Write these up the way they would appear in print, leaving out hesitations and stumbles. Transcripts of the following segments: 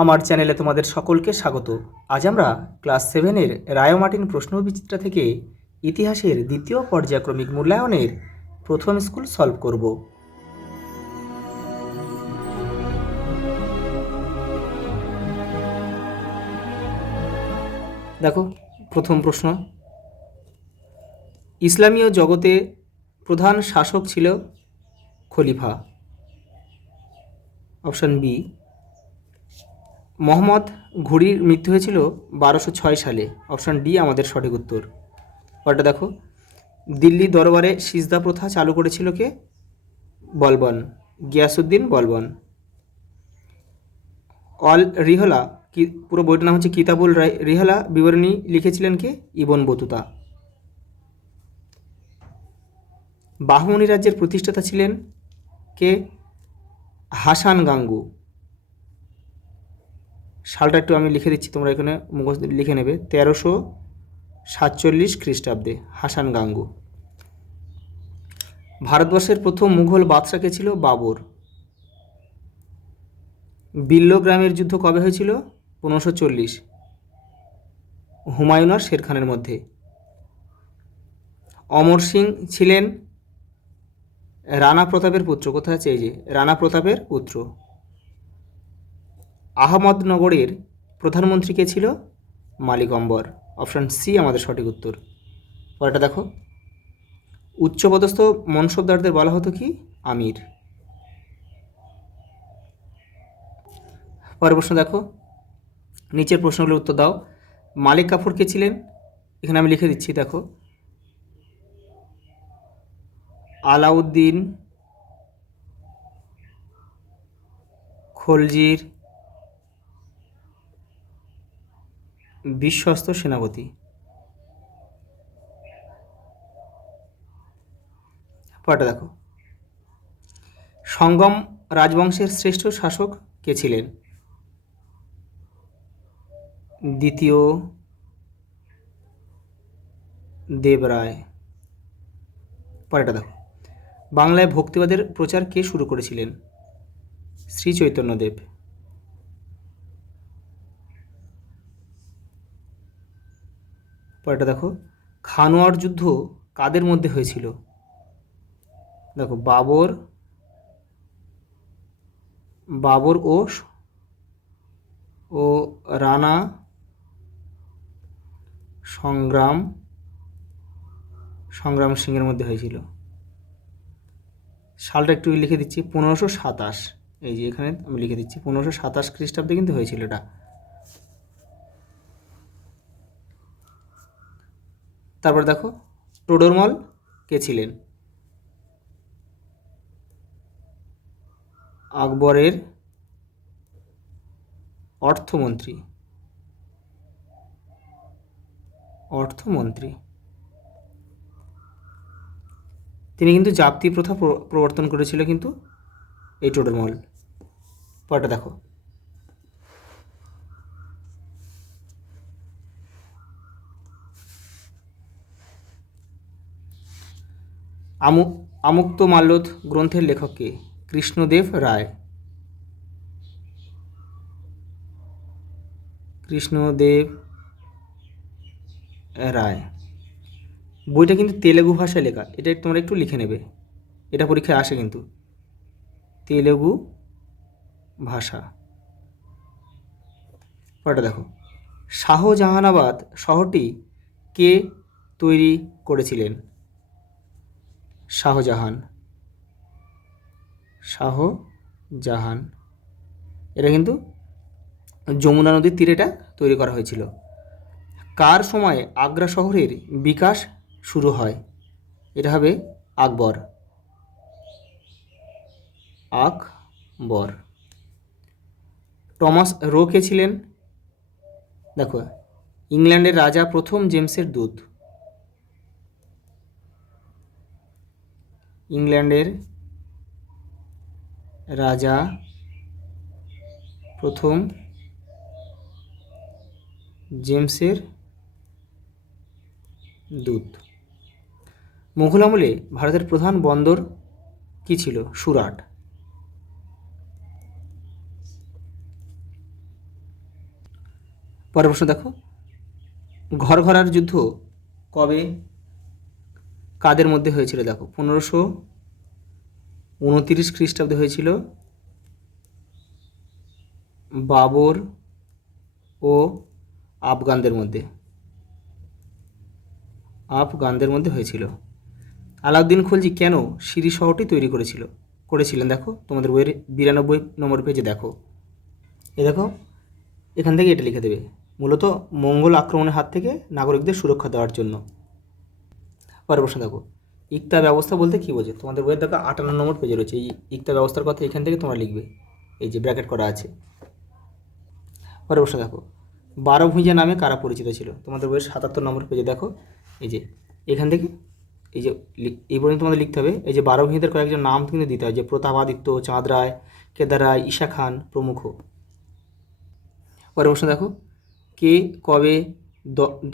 আমার চ্যানেলে তোমাদের সকলকে স্বাগত। আজ আমরা ক্লাস 7-এর রায় ও মার্টিন প্রশ্নবিচিত্রা থেকে ইতিহাসের দ্বিতীয় পর্যায়ক্রমিক মূল্যায়নের প্রথম স্কুল সলভ করব। দেখো প্রথম প্রশ্ন, ইসলামীয় জগতে প্রধান শাসক ছিল খলিফা। Option B. মোহাম্মদ ঘুরির মৃত্যু হয়েছিল 1206 সালে। অপশান ডি আমাদের সঠিক উত্তর। পরটা দেখো, দিল্লি দরবারে সিজদা প্রথা চালু করেছিল কে? বলবন, গিয়াসউদ্দিন বলবন। অল রিহলা, কি পুরো বইটার নাম হচ্ছে কিতাবুল রিহলা, বিবরণী লিখেছিলেন কে? Ibn Battuta. বাহমনি রাজ্যের প্রতিষ্ঠাতা ছিলেন কে? হাসান গাঙ্গু। সালটা একটু আমি লিখে দিচ্ছি, তোমরা এখানে মুখস্থ লিখে নেবে। 1347 খ্রিস্টাব্দে হাসান গাঙ্গু। ভারতবর্ষের প্রথম মুঘল বাদশা কে ছিল? বাবর। বিল্লগ্রামের যুদ্ধ কবে হয়েছিল? 1540, হুমায়ুন আর শের খানের মধ্যে। অমর সিং ছিলেন রানা প্রতাপের পুত্র। কোথায় আছে? এই যে রানা প্রতাপের পুত্র। আহমদনগরের প্রধানমন্ত্রী কে ছিল? মালিক অম্বর। অপশান সি আমাদের সঠিক উত্তর। পরেরটা দেখো, উচ্চপদস্থ মনসবদারদের বলা হতো কি? আমির। পরের প্রশ্ন দেখো, নিচের প্রশ্নগুলোর উত্তর দাও। মালিক কাফুর কে ছিলেন? এখানে আমি লিখে দিচ্ছি, দেখো। আলাউদ্দিন খলজির বিশ্বস্ত সেনাপতি। পরেরটা দেখো, সঙ্গম রাজবংশের শ্রেষ্ঠ শাসক কে ছিলেন? দ্বিতীয় দেবরায়। পরেরটা দেখো, বাংলায় ভক্তিবাদের প্রচার কে শুরু করেছিলেন? শ্রী চৈতন্যদেব। পরেরটা দেখো, খানোয়ার যুদ্ধ কাদের মধ্যে হয়েছিল? দেখো, বাবর ও রানা সংগ্রাম সিংয়ের মধ্যে হয়েছিল। সালটা একটু লিখে দিচ্ছি, 1527। এই যে এখানে আমি লিখে দিচ্ছি 1527 খ্রিস্টাব্দে কিন্তু হয়েছিল এটা। তারপর দেখো, টোডরমল কে ছিলেন? আকবরের অর্থমন্ত্রী। তিনি কিন্তু জাপ্তি প্রথা প্রবর্তন করেছিল কিন্তু এই টোডরমল। পরেরটা দেখো, আমুক্তমাল্যদ গ্রন্থের লেখক কে? কৃষ্ণদেব রায়। বইটা কিন্তু তেলেগু ভাষায় লেখা, এটা তোমরা একটু লিখে নেবে, এটা পরীক্ষায় আসে কিন্তু। তেলেগু ভাষা। পরেরটা দেখো, শাহজাহানাবাদ শহরটি কে তৈরি করেছিলেন? শাহজাহান। এটা কিন্তু যমুনা নদীর তীরে এটা তৈরি করা হয়েছিল। কার সময় আগ্রা শহরের বিকাশ শুরু হয়? এটা হবে আকবর। টমাস রো কে ছিলেন? দেখো, ইংল্যান্ডের রাজা প্রথম জেমসের দূত। ইংল্যান্ডের রাজা প্রথম জেমসের দূত। মুঘল আমলে ভারতের প্রধান বন্দর কি ছিল? সুরাট। পরের প্রশ্ন দেখো, ঘরঘরার যুদ্ধ কবে কাদের মধ্যে হয়েছিল? দেখো 1529 খ্রিস্টাব্দে হয়েছিল বাবর ও আফগানদের মধ্যে হয়েছিল। আলাউদ্দিন খলজি কেন সিরি শহরটি তৈরি করেছিলেন? দেখো তোমাদের বইয়ের 92 নম্বর পেজে দেখো, দেখো এখান থেকে এটা লিখে দেবে, মূলত মঙ্গল আক্রমণের হাত থেকে নাগরিকদের সুরক্ষা দেওয়ার জন্য। পরের প্রশ্ন দেখো, ইকতা ব্যবস্থা বলতে কী বোঝে? তোমাদের বইয়ের দেখো 58 নম্বর পেজে রয়েছে এই ইকতা ব্যবস্থার কথা, এখান থেকে তোমরা লিখবে, এই যে ব্র্যাকেট করা আছে। পরের প্রশ্ন দেখো, বারোভুঁইয়া নামে কারা পরিচিত ছিল? তোমাদের বইয়ের 77 নম্বর পেজে দেখো, এই যে এখান থেকে এই যে এই পর্যন্ত তোমাদের লিখতে হবে। এই যে বারোভুঁইয়াদের কয়েকজন নাম কিন্তু দিতে হয়, যে প্রতাপাদিত্য, চাঁদ রায়, কেদার রায়, ঈশা খান প্রমুখ। পরের প্রশ্ন দেখো, কে কবে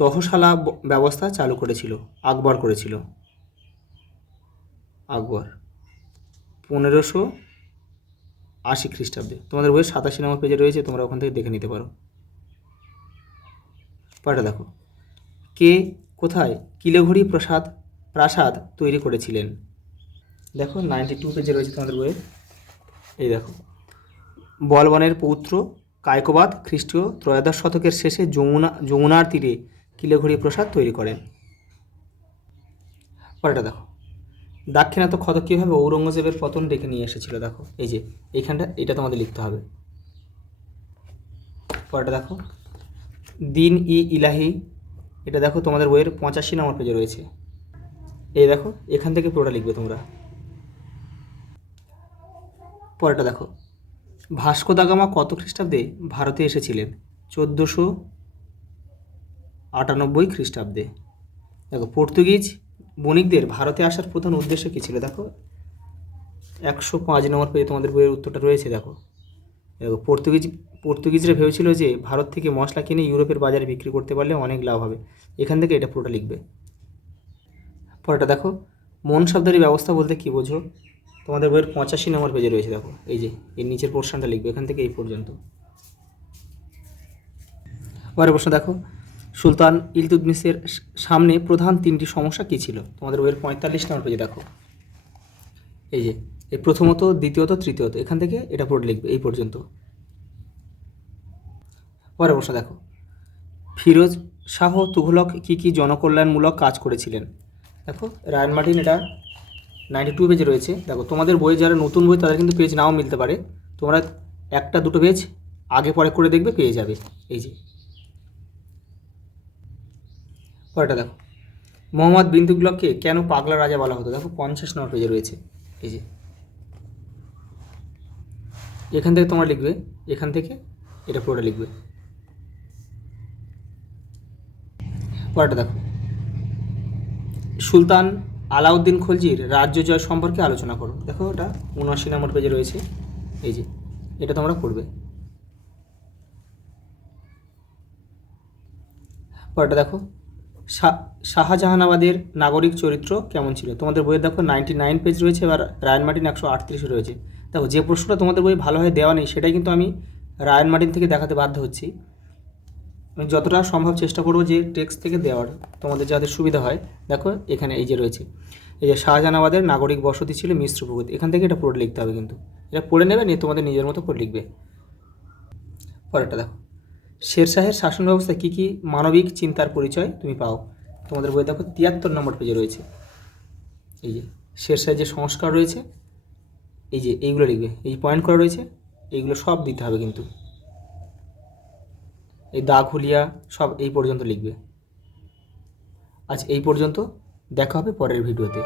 দহশালা ব্যবস্থা চালু করেছিল? আকবর করেছিল। আকবর 1580 খ্রিস্টাব্দে। তোমাদের বইয়ের 87 নম্বর পেজে রয়েছে, তোমরা ওখান থেকে দেখে নিতে পারো। পরেরটা দেখো, কে কোথায় কিলেঘড়ি প্রাসাদ তৈরি করেছিলেন? দেখো 92 পেজে রয়েছে তোমাদের বইয়ের, এই দেখো, বলবনের পৌত্র কায়কোবাদ খ্রিস্টীয় ত্রয়োদশ শতকের শেষে যমুনার তীরে কিলেঘড়ি প্রাসাদ তৈরি করেন। পরেরটা দেখো, দাক্ষিণাত্য ক্ষত কীভাবে ঔরঙ্গজেবের পতন ডেকে নিয়ে এসেছিল? দেখো এই যে এইখানটা, এটা তোমাদের লিখতে হবে। পরেরটা দেখো, দিন ই ইলাহি, এটা দেখো তোমাদের বইয়ের 85 নম্বর পেজে রয়েছে, এই দেখো এখান থেকে পুরোটা লিখবে তোমরা। পরেরটা দেখো, ভাস্কো দা গামা কত খ্রিস্টাব্দে ভারতে এসেছিলেন? 1498 খ্রিস্টাব্দে। দেখো পর্তুগিজ বণিকদের ভারতে আসার প্রধান উদ্দেশ্য কী ছিল? দেখো 105 নম্বর পেজে তোমাদের বইয়ের উত্তরটা রয়েছে। দেখো পর্তুগিজরা ভেবেছিল যে ভারত থেকে মশলা কিনে ইউরোপের বাজারে বিক্রি করতে পারলে অনেক লাভ হবে, এখান থেকে এটা পুরোটা লিখবে। পরেরটা দেখো, মনসবদারি ব্যবস্থা বলতে কী বোঝো? তোমাদের বইয়ের 85 নম্বর পেজে রয়েছে, দেখো এই যে এর নিচের পোর্শনটা লিখবে, এখান থেকে এই পর্যন্ত। পরের প্রশ্ন দেখো, সুলতান ইলতুৎমিশের সামনে প্রধান 3টি সমস্যা কী ছিল? তোমাদের বইয়ের 45 নম্বর পেজে দেখো, এই যে এই প্রথমত, দ্বিতীয়ত, তৃতীয়ত, এখান থেকে এটা পুরো লিখবে এই পর্যন্ত। পরের প্রশ্ন দেখো, ফিরোজ শাহ তুঘলক কী জনকল্যাণমূলক কাজ করেছিলেন? দেখো রায়ান মার্টিন, এটা 92 পেজে রয়েছে। দেখো তোমাদের বই যারা নতুন বই তাদের কিন্তু পেজ নাও মিলতে পারে, তোমরা 1-2 পেজ আগে পরে করে দেখবে, পেয়ে যাবে। এই যে পরেরটা দেখো, মোহাম্মদ বিন তুগলককে কেন পাগলা রাজা বলা হতো? দেখো 50 নম্বর পেজে রয়েছে, এই যে এখান থেকে তোমরা লিখবে, এখান থেকে এটা পুরোটা লিখবে। পরেরটা দেখো, সুলতান আলাউদ্দিন খলজির রাজ্য জয় সম্পর্কে আলোচনা করো। দেখো ওটা 79 নম্বর পেজে রয়েছে, এই যে এটা তোমরা পড়বে। পরেরটা দেখো, শাহজাহানাবাদের নাগরিক চরিত্র কেমন ছিল? তোমাদের বইয়ের দেখো 99 পেজ রয়েছে, এবার রায়ান মার্টিন 138 রয়েছে। দেখো যে প্রশ্নটা তোমাদের বই ভালোভাবে দেওয়া নেই, সেটাই কিন্তু আমি রায়ান মার্টিন থেকে দেখাতে বাধ্য হচ্ছি। আমি যতটা সম্ভব চেষ্টা করবো যে টেক্সট থেকে দেওয়ার, তোমাদের যাতে সুবিধা হয়। দেখো এখানে এই যে রয়েছে, এই যে শাহজাহানাবাদের নাগরিক বসতি ছিল মিশ্র প্রকৃতি, এখান থেকে এটা পুরো লিখতে হবে, কিন্তু এটা পড়ে নেবে, নিয়ে তোমাদের নিজের মতো করে লিখবে। পরেরটা দেখো, শেরশাহের শাসন ব্যবস্থায় কী কী মানবিক চিন্তার পরিচয় তুমি পাও? তোমাদের বই দেখো 73 নম্বর পেজে রয়েছে, এই যে শেরশাহের যে সংস্কার রয়েছে, এই যে এইগুলো লিখবে, এই পয়েন্ট করা রয়েছে, এইগুলো সব দিতে হবে, কিন্তু এই দাগ হুলিয়া সব এই পর্যন্ত লিখবে। আজ এই পর্যন্ত, দেখা হবে পরের ভিডিওতে।